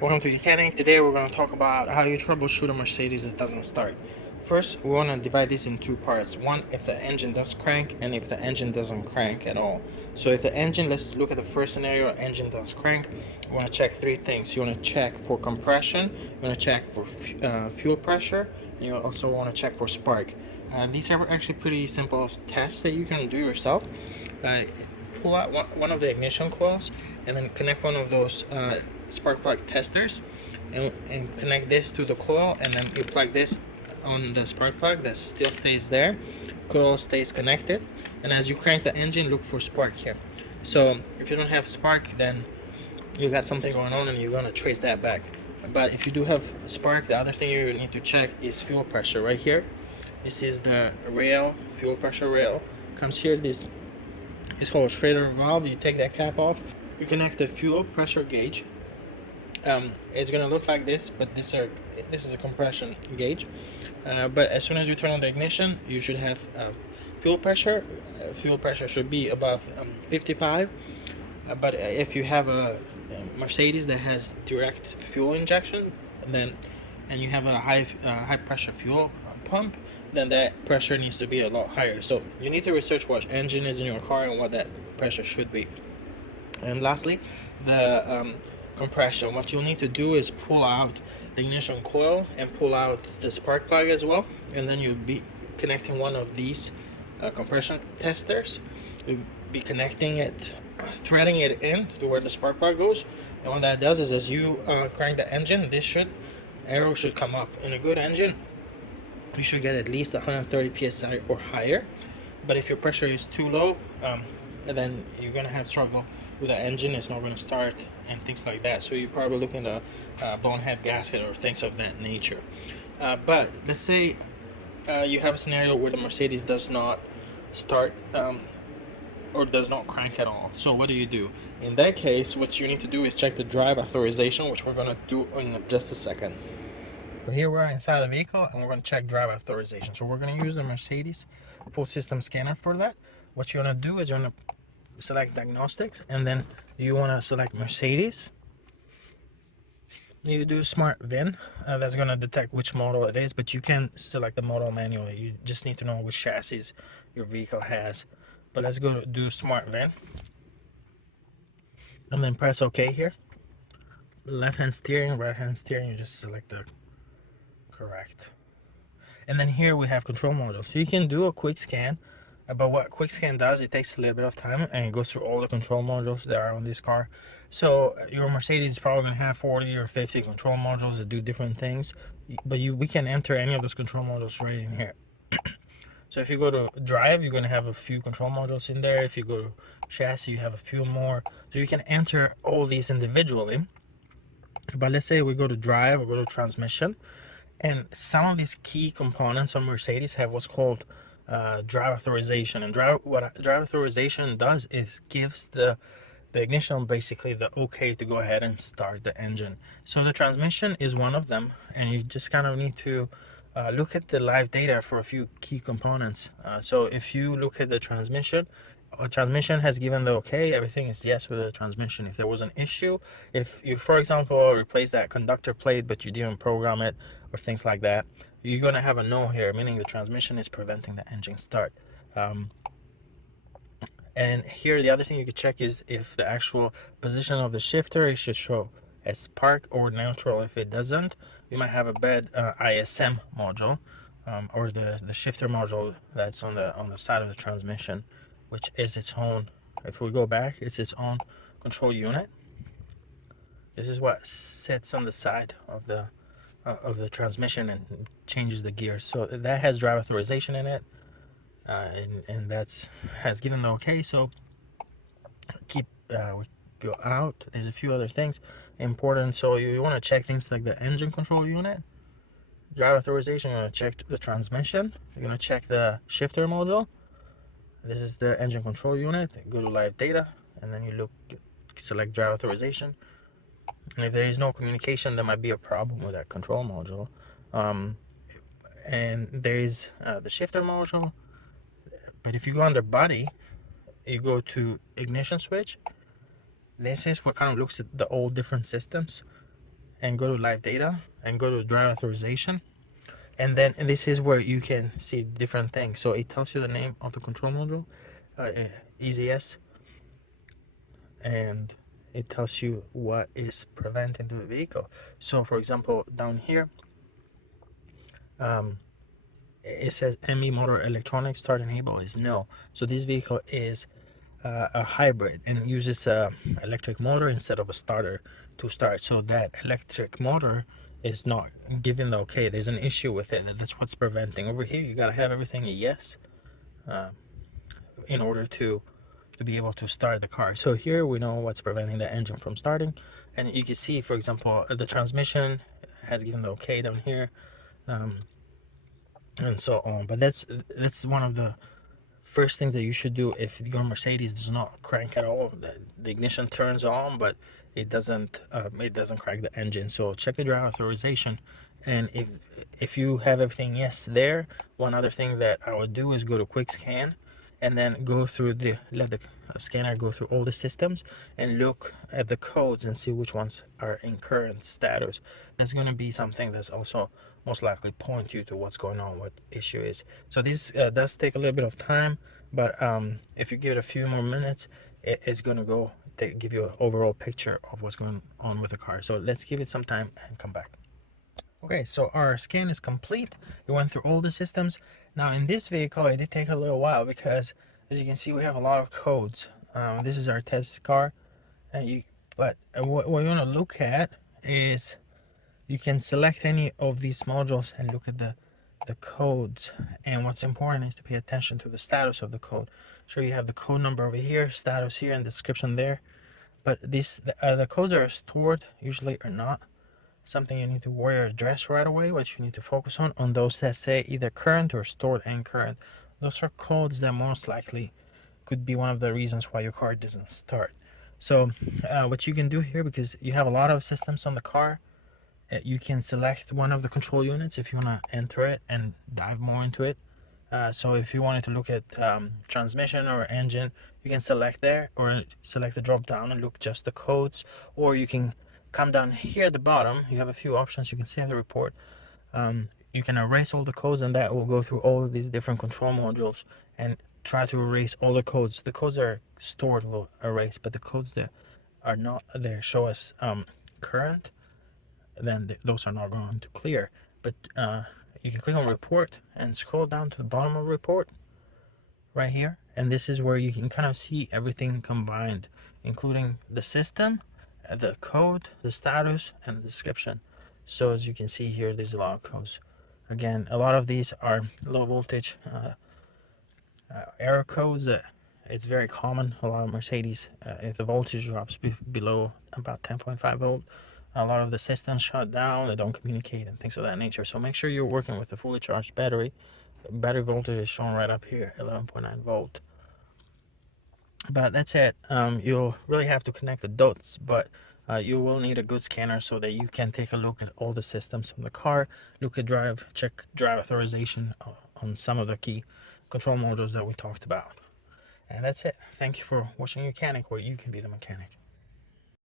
Welcome to YOUCANIC. Today we're going to talk about how you troubleshoot a Mercedes that doesn't start. First, we want to divide this in two parts. One, if the engine does crank, and if the engine doesn't crank at all. So if the engine, let's look at the first scenario, engine does crank, you want to check three things. You want to check for compression, you want to check for fuel pressure, and you also want to check for spark. These are actually pretty simple tests that you can do yourself. Uh, Pull out one of the ignition coils and then connect one of those spark plug testers and connect this to the coil, and then you plug this on the spark plug that still stays there. Coil stays connected, and as you crank the engine, look for spark here. So if you don't have spark, then you got something going on and you're going to trace that back. But if you do have spark, the other thing you need to check is fuel pressure. Right here, this is the rail, fuel pressure rail comes here. This is called a Schrader valve. You take that cap off, you connect the fuel pressure gauge. It's gonna look like this, but this is a compression gauge. But as soon as you turn on the ignition, you should have fuel pressure. Fuel pressure should be above 55. But if you have a Mercedes that has direct fuel injection, and you have a high pressure fuel pump, then that pressure needs to be a lot higher. So you need to research what engine is in your car and what that pressure should be. And lastly, the compression. What you'll need to do is pull out the ignition coil and pull out the spark plug as well, and then you'll be connecting one of these compression testers. You'll be connecting it, threading it in to where the spark plug goes, and what that does is as you crank the engine, this arrow should come up. In a good engine, you should get at least 130 psi or higher. But if your pressure is too low, then you're gonna have trouble with the engine. It's not gonna start and things like that. So you're probably looking at a blown head gasket or things of that nature. But let's say you have a scenario where the Mercedes does not start or does not crank at all. So what do you do? In that case, what you need to do is check the drive authorization, which we're gonna do in just a second. So here we're inside the vehicle and we're going to check drive authorization. So we're going to use the Mercedes full system scanner for that. What you want to do is you're going to select Diagnostic, and then you want to select Mercedes. You do smart VIN. That's going to detect which model it is, but you can select the model manually. You just need to know which chassis your vehicle has. But let's go to do smart VIN. And then press OK here. Left hand steering, right hand steering, you just select the correct. And then here we have control modules. So you can do a quick scan, but what quick scan does, it takes a little bit of time and it goes through all the control modules that are on this car. So your Mercedes is probably going to have 40 or 50 control modules that do different things, but we can enter any of those control modules right in here. So if you go to drive, you're going to have a few control modules in there. If you go to chassis, you have a few more. So you can enter all these individually. But let's say we go to drive or go to transmission, and some of these key components on Mercedes have what's called drive authorization. And what drive authorization does is gives the ignition basically the okay to go ahead and start the engine. So the transmission is one of them, and you just kind of need to look at the live data for a few key components. So if you look at the transmission, a transmission has given the okay, everything is yes with the transmission. If there was an issue, if you, for example, replace that conductor plate but you didn't program it or things like that, you're going to have a no here, meaning the transmission is preventing the engine start. And here the other thing you could check is if the actual position of the shifter, it should show as park or neutral. If it doesn't, you might have a bad ISM module, or the shifter module that's on the side of the transmission, which is its own. If we go back, it's its own control unit. This is what sits on the side of the transmission and changes the gears. So that has drive authorization in it, and that's has given the okay. So we go out. There's a few other things important. So you want to check things like the engine control unit, drive authorization. You're going to check the transmission. You're going to check the shifter module. This is the engine control unit. Go to live data, and then you select drive authorization. And if there is no communication, there might be a problem with that control module. And there is the shifter module. But if you go under body, you go to ignition switch. This is what kind of looks at all different systems. and go to live data and go to drive authorization. And then this is where you can see different things. So it tells you the name of the control module, EZS, and it tells you what is preventing the vehicle. So for example, down here, it says ME motor electronics start enable is no. So this vehicle is a hybrid and uses a electric motor instead of a starter to start. So that electric motor is not giving the okay. There's an issue with it. That's what's preventing. Over here, you gotta have everything a yes in order to be able to start the car. So here we know what's preventing the engine from starting, and you can see, for example, the transmission has given the okay down here, and so on. But that's one of the first things that you should do if your Mercedes does not crank at all. The ignition turns on, but it doesn't crank the engine. So check the drive authorization, and if you have everything yes there, one other thing that I would do is go to quick scan, and then go through let the scanner go through all the systems and look at the codes and see which ones are in current status. That's going to be something that's also most likely point you to what's going on, what issue is. So this does take a little bit of time, but if you give it a few more minutes, it's going to give you an overall picture of what's going on with the car. So let's give it some time and come back. Okay, so our scan is complete. We went through all the systems. Now in this vehicle, it did take a little while because, as you can see, we have a lot of codes. This is our test car, but what you want to look at is you can select any of these modules and look at the codes. And what's important is to pay attention to the status of the code. So you have the code number over here, status here, and description there. But the codes are stored usually or not something you need to worry or address right away. What you need to focus on those that say either current or stored and current. Those are codes that most likely could be one of the reasons why your car doesn't start. So what you can do here, because you have a lot of systems on the car, you can select one of the control units if you want to enter it and dive more into it. So if you wanted to look at transmission or engine, you can select there, or select the drop down and look just the codes, or you can come down here at the bottom. You have a few options. You can save the report. You can erase all the codes, and that will go through all of these different control modules and try to erase all the codes. The codes that are stored will erase, but the codes that are not there show us current, then those are not going to clear. But you can click on report and scroll down to the bottom of report right here, and this is where you can kind of see everything combined, including the system, the code, the status, and the description. So as you can see here, there's a lot of codes. Again, a lot of these are low voltage error codes that it's very common. A lot of Mercedes, if the voltage drops below about 10.5 volt, a lot of the systems shut down, they don't communicate and things of that nature. So make sure you're working with a fully charged battery. Battery voltage is shown right up here, 11.9 volt. But that's it. You'll really have to connect the dots, but you will need a good scanner so that you can take a look at all the systems from the car, look at check drive authorization on some of the key control modules that we talked about. And that's it. Thank you for watching YOUCANIC, where you can be the mechanic.